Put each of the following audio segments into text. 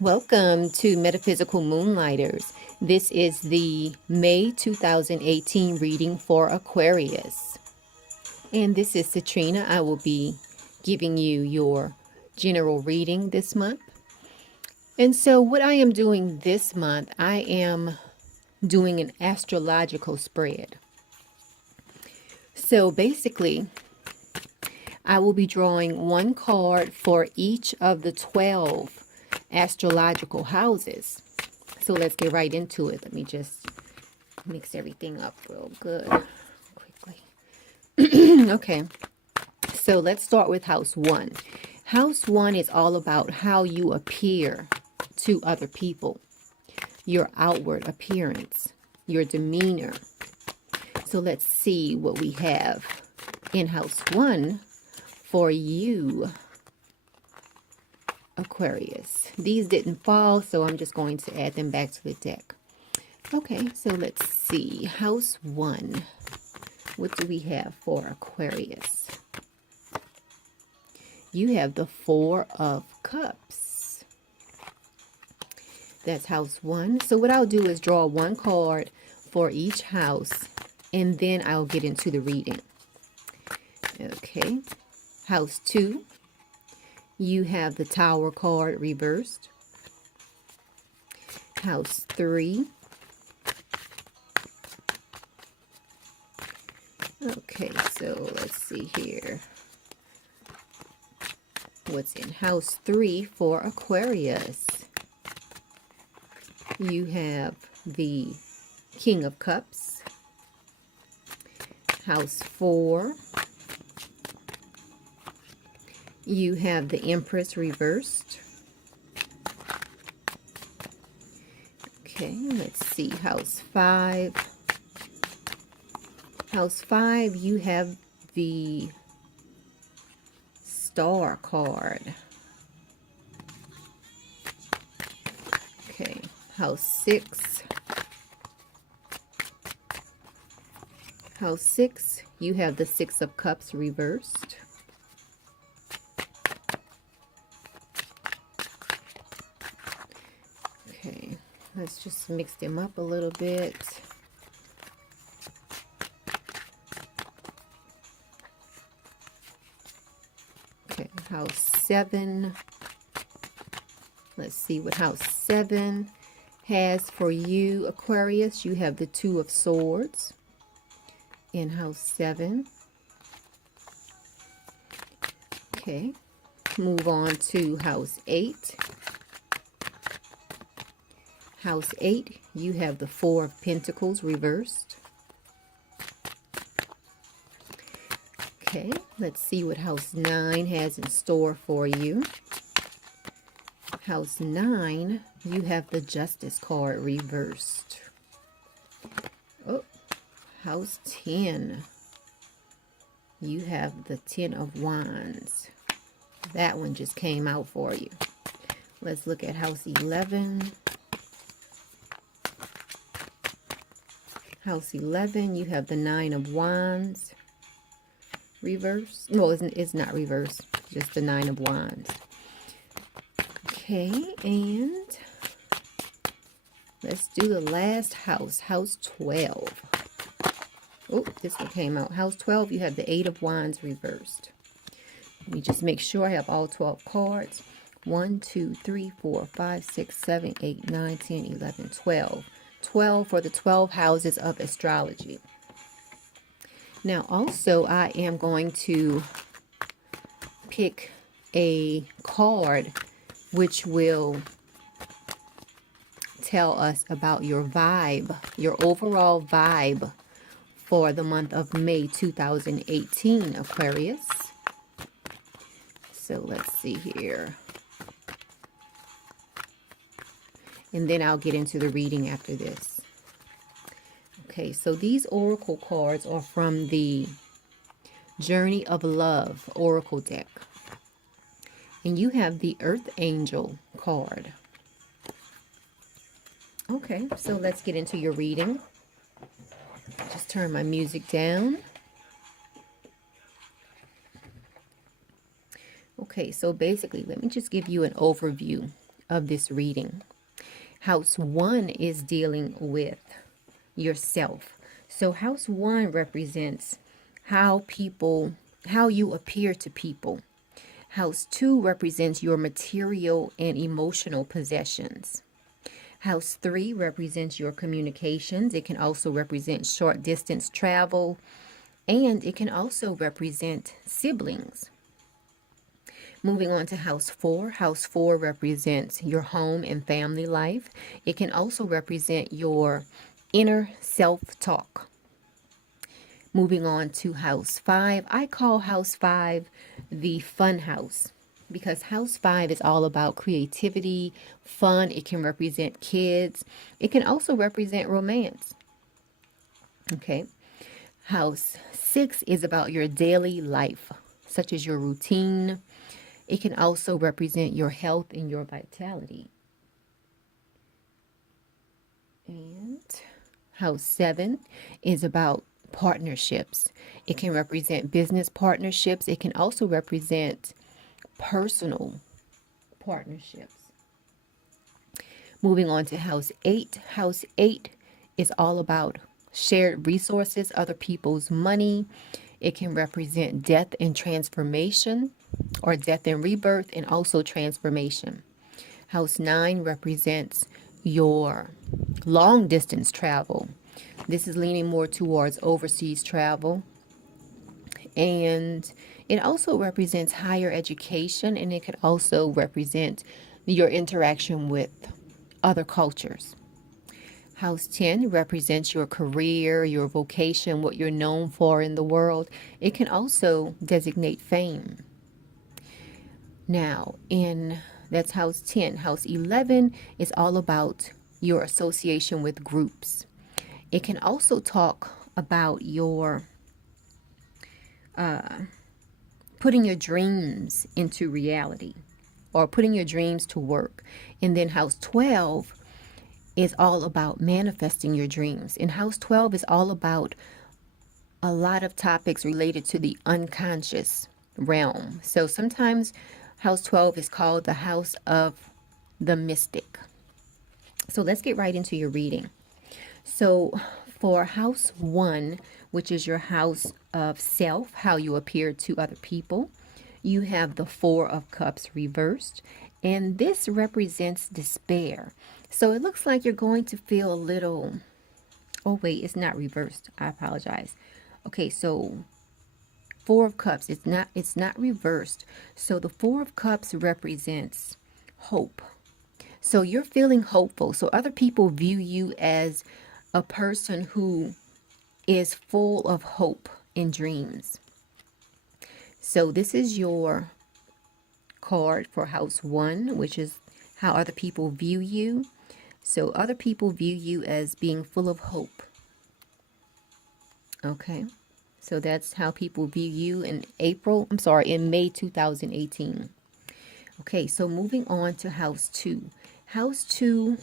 Welcome to Metaphysical Moonlighters. This is the May 2018 reading for Aquarius. And this is Citrina. I will be giving you your general reading this month. And so what I am doing this month, I am doing an astrological spread. So basically, I will be drawing one card for each of the 12 astrological houses. So let's get right into it. Let me just mix everything up real good quickly. Okay, so let's start with house 1. House 1 is all about how you appear to other people, your outward appearance, your demeanor. So let's see what we have in house 1 for you, Aquarius. These didn't fall, so I'm just going to add them back to the deck. Okay, so let's see. House 1. What do we have for Aquarius? You have the 4 of Cups. That's house 1. So what I'll do is draw one card for each house, and then I'll get into the reading. Okay. House 2. You have the Tower card reversed. House 3. Okay, so let's see here. What's in house 3 for Aquarius? You have the King of Cups. House 4. You have the Empress reversed. Okay, let's see. House 5. House 5, you have the Star card. Okay, house 6. House 6, you have the 6 of Cups reversed. Okay, let's just mix them up a little bit. Okay, house 7. Let's see what house 7 has for you, Aquarius. You have the 2 of Swords in house 7. Okay, move on to house 8. House 8, you have the 4 of Pentacles reversed. Okay, let's see what house 9 has in store for you. House 9, you have the Justice card reversed. Oh, house 10, you have the 10 of Wands. That one just came out for you. Let's look at house 11. House 11, you have the 9 of Wands reversed. No, it's not reversed, just the 9 of Wands. Okay, and let's do the last house, house 12. Oh, this one came out. House 12, you have the 8 of Wands reversed. Let me just make sure I have all 12 cards. 1, 2, 3, 4, 5, 6, 7, 8, 9, 10, 11, 12. 12 for the 12 houses of astrology. Now also I am going to pick a card which will tell us about your vibe, your overall vibe for the month of May 2018, Aquarius. So let's see here. And then I'll get into the reading after this. Okay, so these oracle cards are from the Journey of Love oracle deck. And you have the Earth Angel card. Okay, so let's get into your reading. Just turn my music down. Okay, so basically, let me just give you an overview of this reading. House 1 is dealing with yourself. So house 1 represents how you appear to people. House 2 represents your material and emotional possessions. House 3 represents your communications. It can also represent short distance travel, and it can also represent siblings. Moving on to house 4. House 4 represents your home and family life. It can also represent your inner self-talk. Moving on to house 5. I call house 5 the fun house because house 5 is all about creativity, fun. It can represent kids. It can also represent romance. Okay. House 6 is about your daily life, such as your routine. It can also represent your health and your vitality. And house 7 is about partnerships. It can represent business partnerships. It can also represent personal partnerships. Moving on to house 8. House 8 is all about shared resources, other people's money. It can represent death and transformation, or death and rebirth, and also transformation. House 9 represents your long distance travel. This is leaning more towards overseas travel. And it also represents higher education, and it could also represent your interaction with other cultures. House 10 represents your career, your vocation, what you're known for in the world. It can also designate fame. Now, that's house 10. House 11 is all about your association with groups. It can also talk about your putting your dreams into reality, or putting your dreams to work. And then house 12 is all about manifesting your dreams. And house 12 is all about a lot of topics related to the unconscious realm. So sometimes house 12 is called the house of the mystic. So let's get right into your reading. So for house 1, which is your house of self, how you appear to other people, you have the 4 of Cups reversed, and this represents despair. So it looks like you're going to feel a little, oh wait, it's not reversed. I apologize. Okay, so 4 of Cups, it's not reversed. So the 4 of Cups represents hope. So you're feeling hopeful. So other people view you as a person who is full of hope and dreams. So this is your card for house 1, which is how other people view you. So other people view you as being full of hope. Okay. So that's how people view you in May 2018. Okay, so moving on to house 2. House 2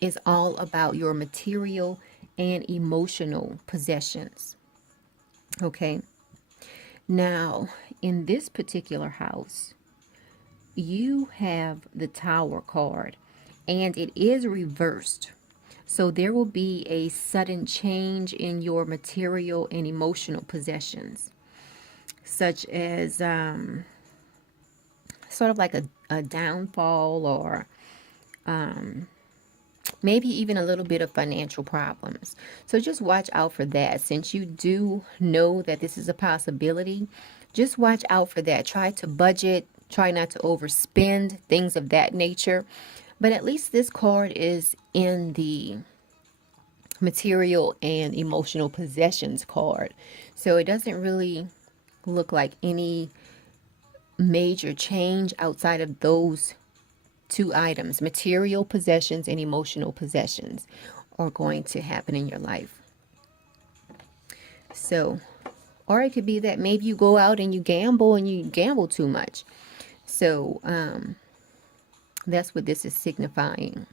is all about your material and emotional possessions. Okay. Now, in this particular house, you have the Tower card, and it is reversed. So there will be a sudden change in your material and emotional possessions, such as sort of like a downfall, or maybe even a little bit of financial problems. So just watch out for that. Since you do know that this is a possibility, just watch out for that. Try to budget, try not to overspend, things of that nature. But at least this card is in the material and emotional possessions card. So it doesn't really look like any major change outside of those 2 items, material possessions and emotional possessions, are going to happen in your life. So, or it could be that maybe you go out and you gamble too much. So that's what this is signifying.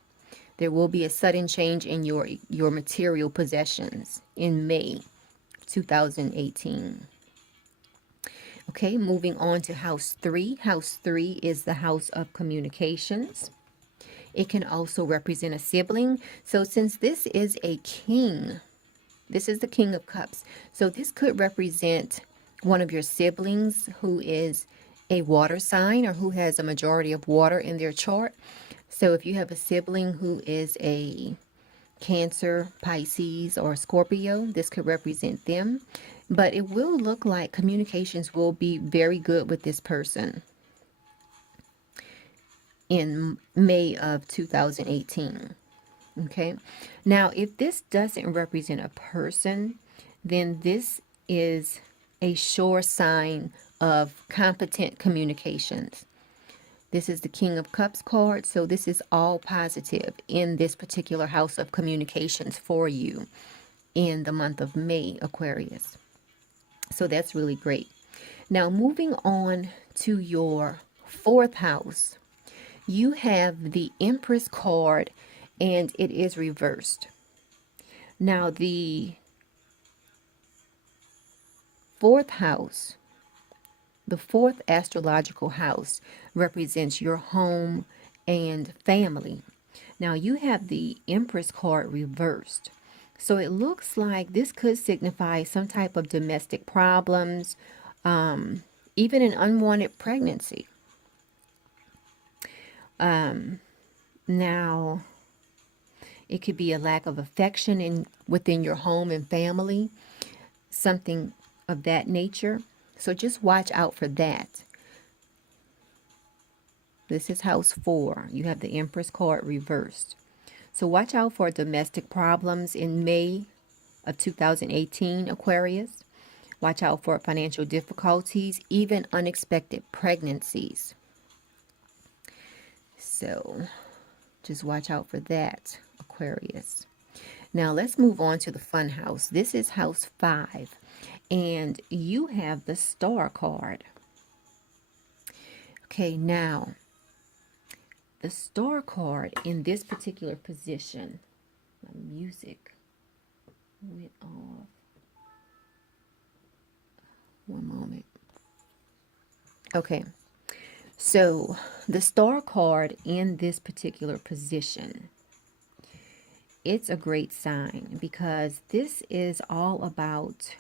There will be a sudden change in your material possessions in May 2018. Okay, moving on to house 3. House 3 is the house of communications. It can also represent a sibling. So since this is a king, this is the King of Cups. So this could represent one of your siblings who is a water sign or who has a majority of water in their chart. So if you have a sibling who is a Cancer, Pisces, or Scorpio, this could represent them. But it will look like communications will be very good with this person in May of 2018. Okay. Now, if this doesn't represent a person, then this is a sure sign of competent communications. This is the King of Cups card, so this is all positive in this particular house of communications for you in the month of May, Aquarius. So that's really great. Now, moving on to your fourth house, you have the Empress card, and it is reversed. Now, the fourth house, the fourth astrological house, represents your home and family. Now, you have the Empress card reversed. So it looks like this could signify some type of domestic problems, even an unwanted pregnancy. Now, it could be a lack of affection within your home and family, something of that nature. So just watch out for that. This is house 4. You have the Empress card reversed. So watch out for domestic problems in May of 2018, Aquarius. Watch out for financial difficulties, even unexpected pregnancies. So just watch out for that, Aquarius. Now let's move on to the fun house. This is house 5, and you have the Star card. Okay, now the Star card in this particular position, my music went off. One moment. Okay, so the Star card in this particular position, it's a great sign because this is all about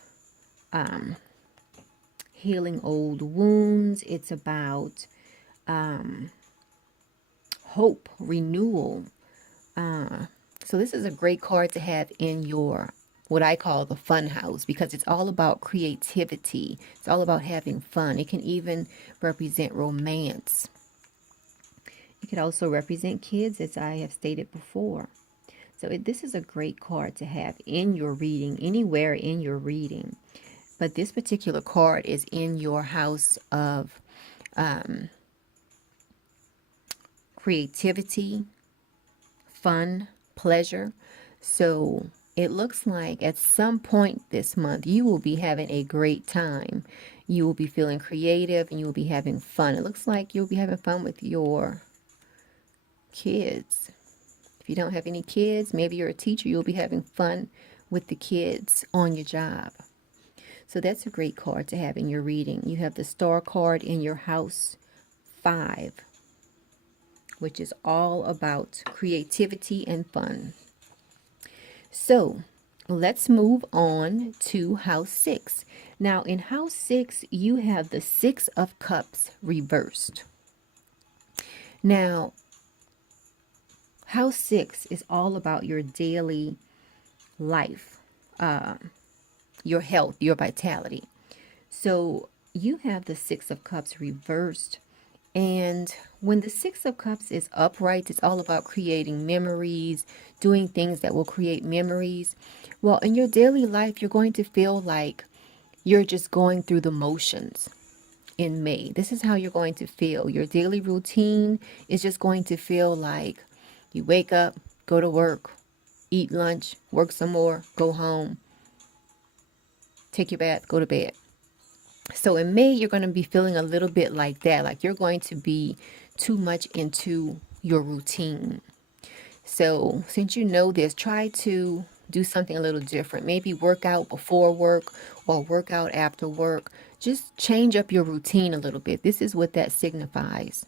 healing old wounds. It's about hope, renewal. So this is a great card to have in your, what I call the fun house, because it's all about creativity. It's all about having fun. It can even represent romance. It could also represent kids, as I have stated before. So this is a great card to have in your reading, anywhere in your reading. But this particular card is in your house of creativity, fun, pleasure. So it looks like at some point this month, you will be having a great time. You will be feeling creative and you will be having fun. It looks like you'll be having fun with your kids. If you don't have any kids, maybe you're a teacher, you'll be having fun with the kids on your job. So that's a great card to have in your reading. You have the Star card in your house 5, which is all about creativity and fun. So let's move on to house 6. Now in house 6, you have the 6 of Cups reversed. Now, house 6 is all about your daily life, your health, your vitality. So you have the 6 of Cups reversed. And when the 6 of Cups is upright, it's all about creating memories, doing things that will create memories. Well, in your daily life, you're going to feel like you're just going through the motions in May. This is how you're going to feel. Your daily routine is just going to feel like you wake up, go to work, eat lunch, work some more, go home, take your bath, go to bed. So in May, you're going to be feeling a little bit like that, like you're going to be too much into your routine. So since you know this, try to do something a little different. Maybe work out before work or work out after work. Just change up your routine a little bit. This is what that signifies.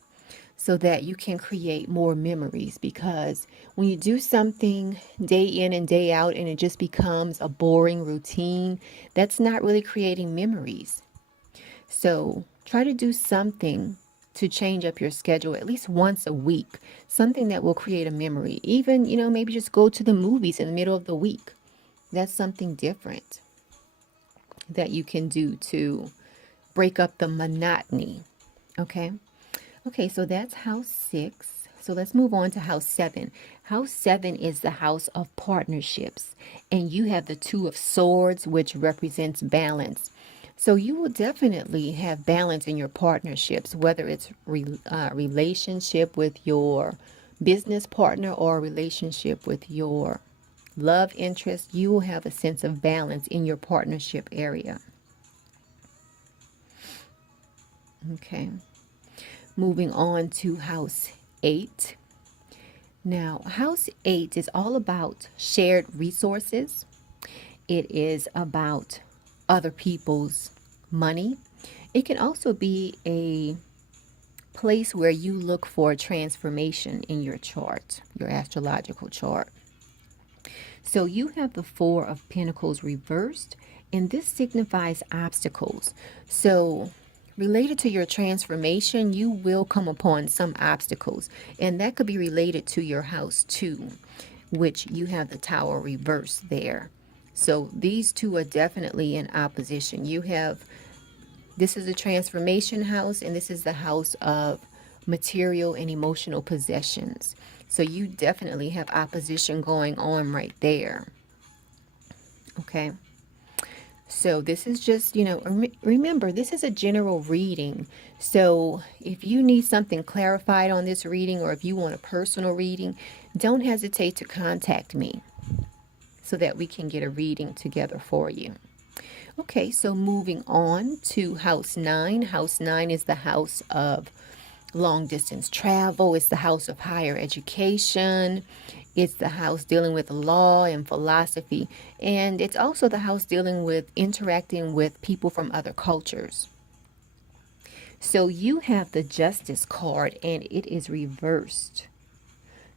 so that you can create more memories. Because when you do something day in and day out and it just becomes a boring routine, that's not really creating memories. So try to do something to change up your schedule at least once a week, something that will create a memory. Even, maybe just go to the movies in the middle of the week. That's something different that you can do to break up the monotony. Okay. Okay, so that's house 6. So let's move on to house 7. House 7 is the house of partnerships, and you have the 2 of swords, which represents balance. So you will definitely have balance in your partnerships, whether it's relationship with your business partner or a relationship with your love interest. You will have a sense of balance in your partnership area. Okay. Moving on to house 8. Now, house 8 is all about shared resources. It is about other people's money. It can also be a place where you look for transformation in your chart, your astrological chart. So you have the 4 of Pentacles reversed, and this signifies obstacles. So related to your transformation, you will come upon some obstacles, and that could be related to your house 2, which you have the Tower reversed there. So these 2 are definitely in opposition. This is a transformation house, and this is the house of material and emotional possessions. So you definitely have opposition going on right there. Okay. So this is just, remember, this is a general reading. So if you need something clarified on this reading, or if you want a personal reading, don't hesitate to contact me so that we can get a reading together for you. Okay, so moving on to house 9. House 9 is the house of long distance travel. It's the house of higher education. It's the house dealing with law and philosophy. And it's also the house dealing with interacting with people from other cultures. So you have the Justice card, and it is reversed.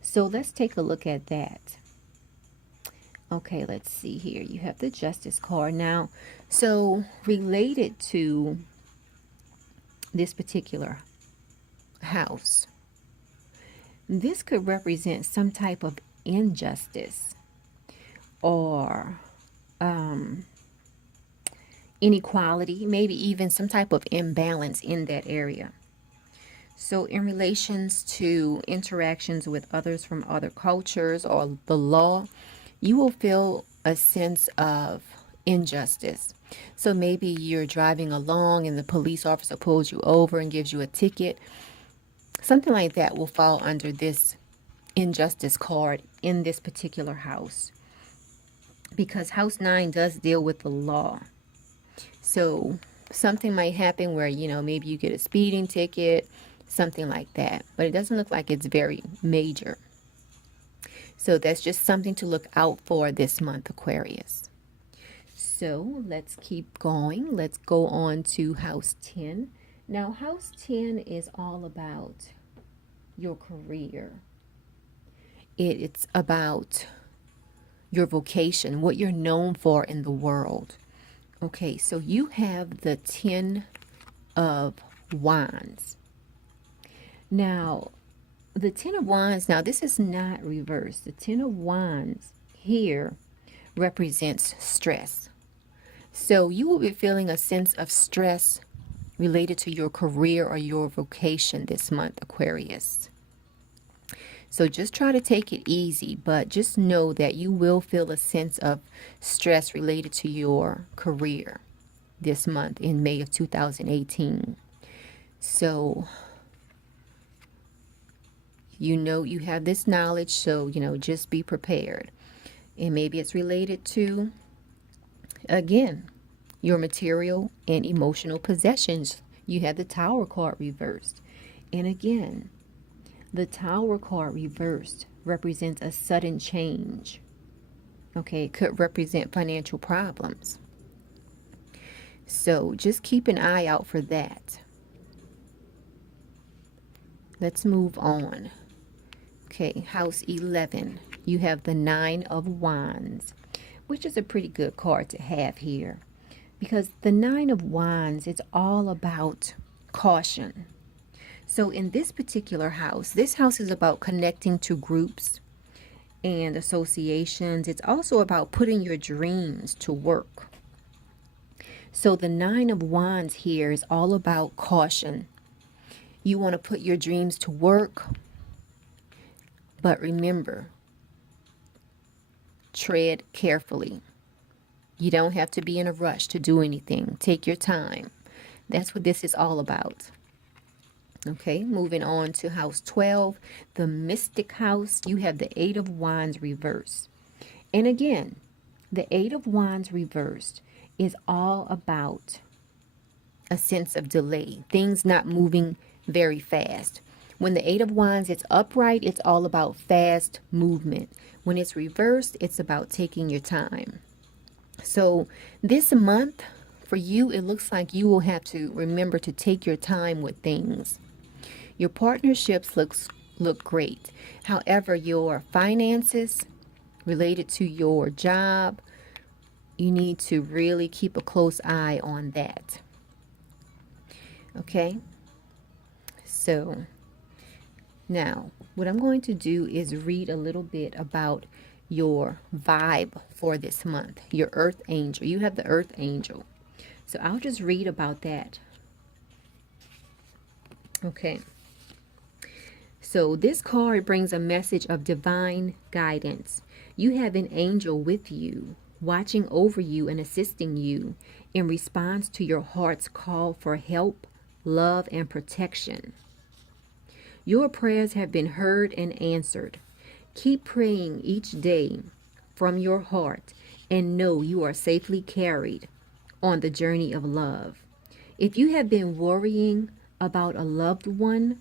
So let's take a look at that. Okay, let's see here. You have the Justice card. Now, so related to this particular house, this could represent some type of injustice or inequality, maybe even some type of imbalance in that area. So in relations to interactions with others from other cultures or the law, you will feel a sense of injustice. So maybe you're driving along and the police officer pulls you over and gives you a ticket. Something like that will fall under this injustice card in this particular house, because house 9 does deal with the law. So something might happen where, maybe you get a speeding ticket, something like that. But it doesn't look like it's very major. So that's just something to look out for this month, Aquarius. So let's keep going. Let's go on to house 10. Now, house 10 is all about your career. It's about your vocation, what you're known for in the world. Okay, so you have the 10 of Wands. Now, the 10 of Wands, now this is not reversed. The 10 of Wands here represents stress. So you will be feeling a sense of stress related to your career or your vocation this month, Aquarius. So just try to take it easy, but just know that you will feel a sense of stress related to your career this month in May of 2018. So you have this knowledge, so just be prepared. And maybe it's related to, again, your material and emotional possessions. You have the Tower card reversed. And again, the Tower card reversed represents a sudden change. Okay, it could represent financial problems. So just keep an eye out for that. let's move on. Okay, house 11. You have the 9 of Wands, which is a pretty good card to have here. Because the 9 of Wands, it's all about caution. So in this particular house, this house is about connecting to groups and associations. It's also about putting your dreams to work. So the 9 of Wands here is all about caution. You want to put your dreams to work, but remember, tread carefully. You don't have to be in a rush to do anything. Take your time. That's what this is all about. Okay, moving on to house 12, the mystic house. You have the 8 of Wands reversed. And again, the 8 of Wands reversed is all about a sense of delay, things not moving very fast. When the 8 of Wands is upright, it's all about fast movement. When it's reversed, it's about taking your time. So this month for you, it looks like you will have to remember to take your time with things. Your partnerships look great. However, your finances related to your job, you need to really keep a close eye on that. Okay? So, now, what I'm going to do is read a little bit about your vibe for this month. Your earth angel. You have the earth angel. So, I'll just read about that. Okay. So this card brings a message of divine guidance. You have an angel with you, watching over you and assisting you in response to your heart's call for help, love, and protection. Your prayers have been heard and answered. Keep praying each day from your heart and know you are safely carried on the journey of love. If you have been worrying about a loved one,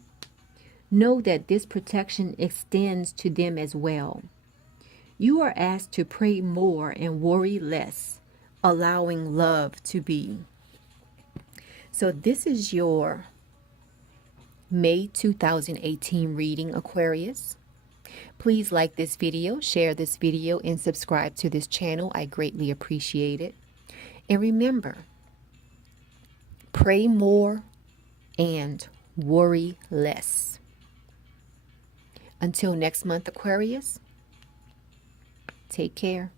know that this protection extends to them as well. You are asked to pray more and worry less, allowing love to be. So this is your May 2018 reading, Aquarius. Please like this video, share this video, and subscribe to this channel. I greatly appreciate it. And remember, pray more and worry less. Until next month, Aquarius, take care.